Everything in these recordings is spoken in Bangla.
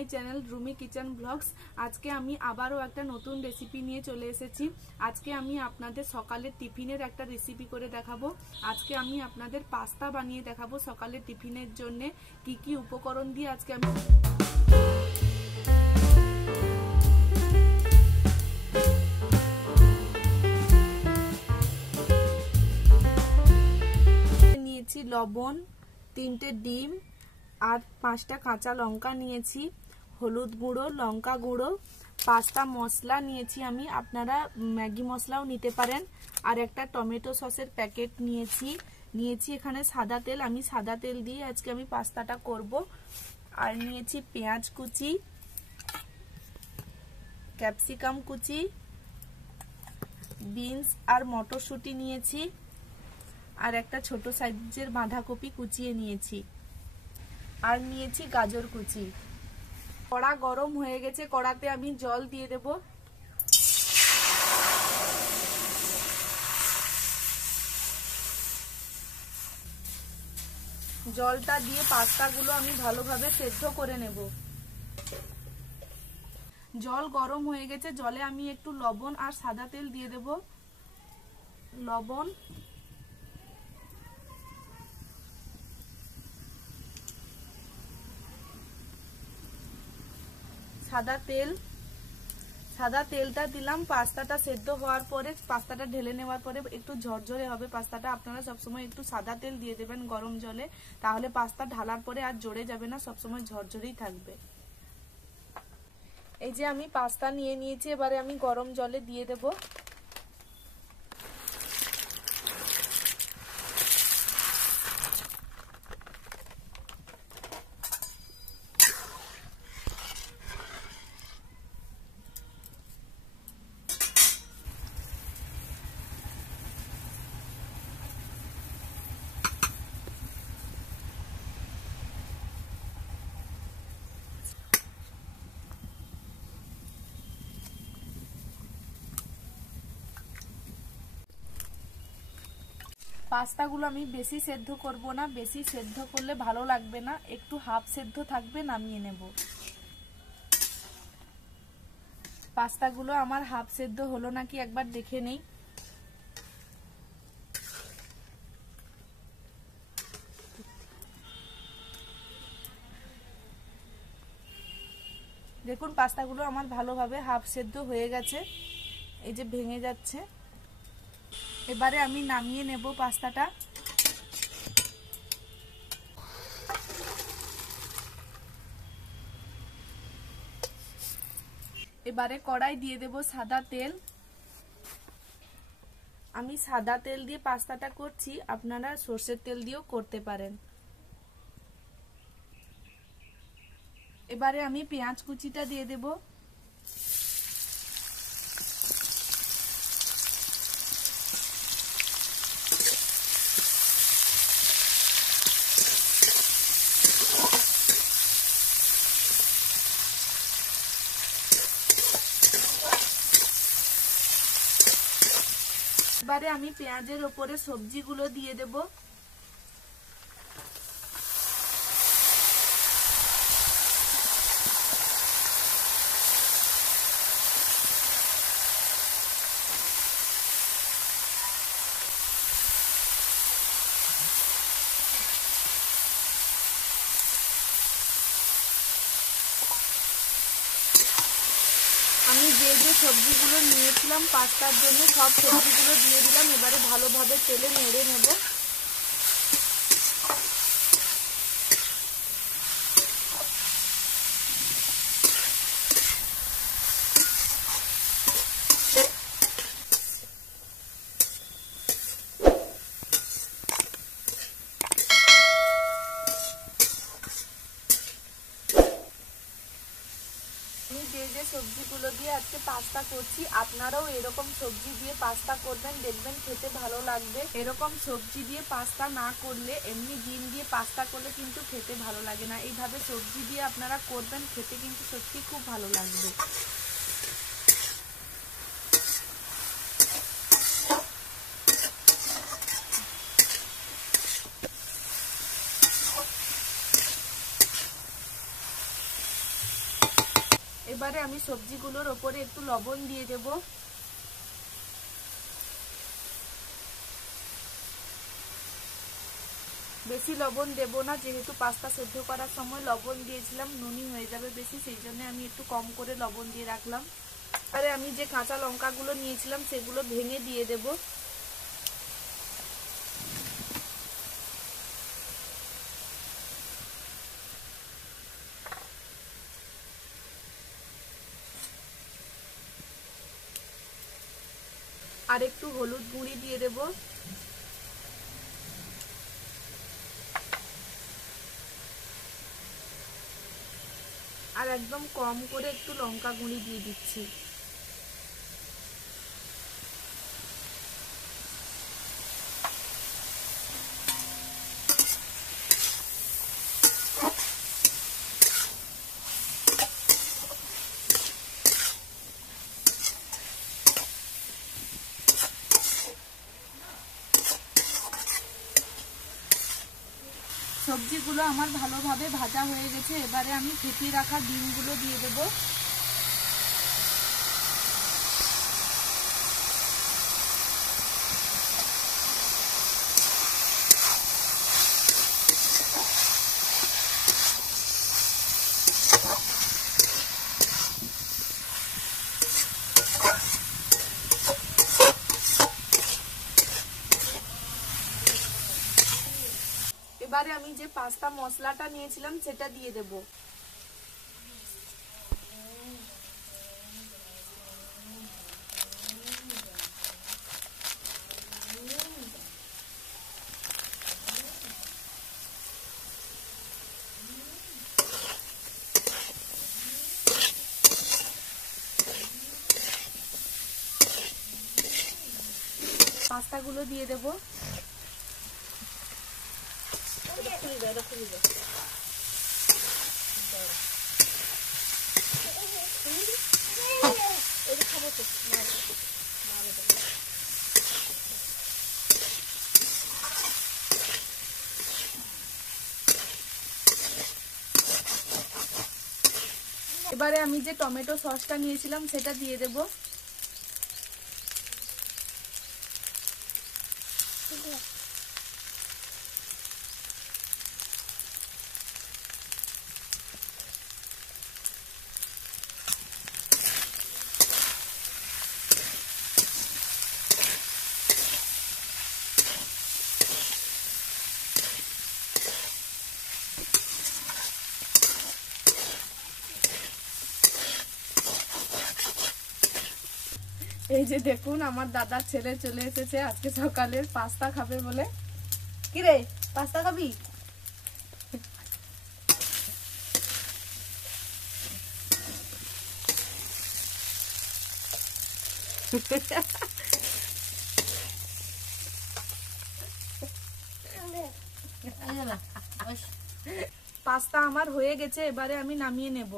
মাই চ্যানেল রুমি কিচেন ব্লগস। আজকে আমি আবারও একটা নতুন রেসিপি নিয়ে চলে এসেছি। আজকে আমি আপনাদের সকালের টিফিনের একটা রেসিপি করে দেখাবো। আজকে আমি আপনাদের পাস্তা বানিয়ে দেখাবো সকালের টিফিনের জন্য। কি কি উপকরণ দিয়ে আজকে আমি নিয়েছি লবণ, 3টে ডিম আর 5টা কাঁচা লঙ্কা নিয়েছি, হলুদ গুঁড়ো, লঙ্কা গুঁড়ো, পাস্তা মশলা নিয়েছি আমি, আপনারা ম্যাগি মশলাও নিতে পারেন, আর একটা টমেটো সসের প্যাকেট নিয়েছি এখানে সাদা তেল। আমি সাদা তেল দিয়ে আজকে আমি পাস্তাটা করব। আর নিয়েছি পেঁয়াজ কুচি, ক্যাপসিকাম কুচি, বিনস আর মটরশুঁটি নিয়েছি, আর একটা ছোট সাইজের বাঁধাকপি কুচিয়ে নিয়েছি, আর নিয়েছি গাজর কুচি। কড়া গরম হয়ে গেছে, কড়াতে আমি জল দিয়ে দেব। জলটা দিয়ে পাস্তাগুলো আমি ভালোভাবে সেদ্ধ করে নেব। জল গরম হয়ে গেছে, জলে আমি একটু লবণ আর সাদা তেল দিয়ে দেব। লবণ, সাদা তেলটা দিলাম। পাস্তাটা সেদ্ধ হওয়ার পরে, পাস্তাটা ঢেলে নেওয়ার পরে একটু ঝরঝরে হবে পাস্তাটা। আপনারা সবসময় একটু সাদা তেল দিয়ে দেবেন গরম জলে, তাহলে পাস্তা ঢালার পরে আর জড়ে যাবে না, সবসময় ঝরঝরেই থাকবে। এই যে আমি পাস্তা নিয়ে নিয়েছি, এবারে আমি গরম জলে দিয়ে দেব। পাস্তাগুলো আমি বেশি সেদ্ধ করব না, বেশি সেদ্ধ করলে ভালো লাগবে না, একটু হাফ সেদ্ধ থাকবে, নামিয়ে নেব। পাস্তাগুলো আমার হাফ সেদ্ধ হলো নাকি একবার দেখে নেই। দেখুন পাস্তাগুলো আমার ভালোভাবে হাফ সেদ্ধ হয়ে গেছে, এই যে ভেঙে যাচ্ছে। এবারে আমি নামিয়ে নেব পাস্তাটা। এবারে কড়াই দিয়ে দেব সাদা তেল। আমি সাদা তেল দিয়ে পাস্তাটা করছি, আপনারা সরষের তেল দিয়েও করতে পারেন। এবারে আমি পেঁয়াজ কুচিটা দিয়ে দেব। এবারে আমি পেঁয়াজের ওপরে সবজিগুলো দিয়ে দেব। আমি যে সবজিগুলো নিয়েছিলাম পাস্তার জন্য সব সবজিগুলো দিয়ে দিলাম। এবারে ভালোভাবে তেলে নেড়ে নেব। যে সবজিগুলো দিয়ে আজকে পাস্তা করছি, আপনারাও এরকম সবজি দিয়ে পাস্তা করবেন, দেখবেন খেতে ভালো লাগবে। এরকম সবজি দিয়ে পাস্তা না করলে, এমনি ডিম দিয়ে পাস্তা করলে কিন্তু খেতে ভালো লাগে না। এইভাবে সবজি দিয়ে আপনারা করবেন, খেতে কিন্তু সত্যি খুব ভালো লাগবে। এবারে আমি সবজিগুলোর ওপরে একটু লবণ দিয়ে দেব। বেশি লবণ দেব না, যেহেতু পাস্তা সেদ্ধ করার সময় লবণ দিয়েছিলাম, নুনি হয়ে যাবে বেশি, সেই জন্য আমি একটু কম করে লবণ দিয়ে রাখলাম। এবারে আমি যে কাঁচা লঙ্কাগুলো নিয়েছিলাম সেগুলো ভেঙে দিয়ে দেব। আর একটু হলুদ গুঁড়ি দিয়ে দেব। আর একদম কম করে একটু লঙ্কা গুঁড়ি দিয়ে দিচ্ছি। সবজিগুলো আমার ভালোভাবে ভাজা হয়ে গেছে। এবারে আমি ফেটিয়ে রাখা ডিমগুলো দিয়ে দেব। এবারে আমি যে পাস্তা মশলাটা নিয়েছিলাম সেটা দিয়ে দেব। পাস্তাগুলো দিয়ে দেব। এবারে আমি যে টমেটো সসটা নিয়েছিলাম সেটা দিয়ে দেব। এই যে দেখুন, আমার দাদার ছেলে চলে এসেছে আজকে সকালের পাস্তা খাবে বলে। কি রে, পাস্তা খাবি? পাস্তা আমার হয়ে গেছে, এবারে আমি নামিয়ে নেব।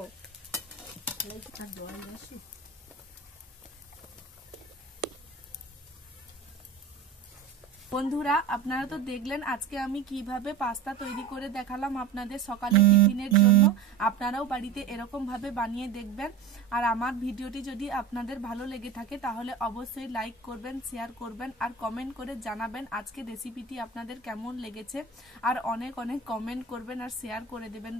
বন্ধুরা, আপনারা তো দেখলেন আজকে আমি কিভাবে পাস্তা তৈরি করে দেখালাম আপনাদের সকালের টিফিনের জন্য। আপনারাও বাড়িতে এরকম ভাবে বানিয়ে দেখবেন। আর আমার ভিডিওটি যদি আপনাদের ভালো লেগে থাকে তাহলে অবশ্যই লাইক করবেন, শেয়ার করবেন আর কমেন্ট করে জানাবেন আজকে রেসিপিটি আপনাদের কেমন লেগেছে। আর অনেক অনেক কমেন্ট করবেন আর শেয়ার করে দেবেন।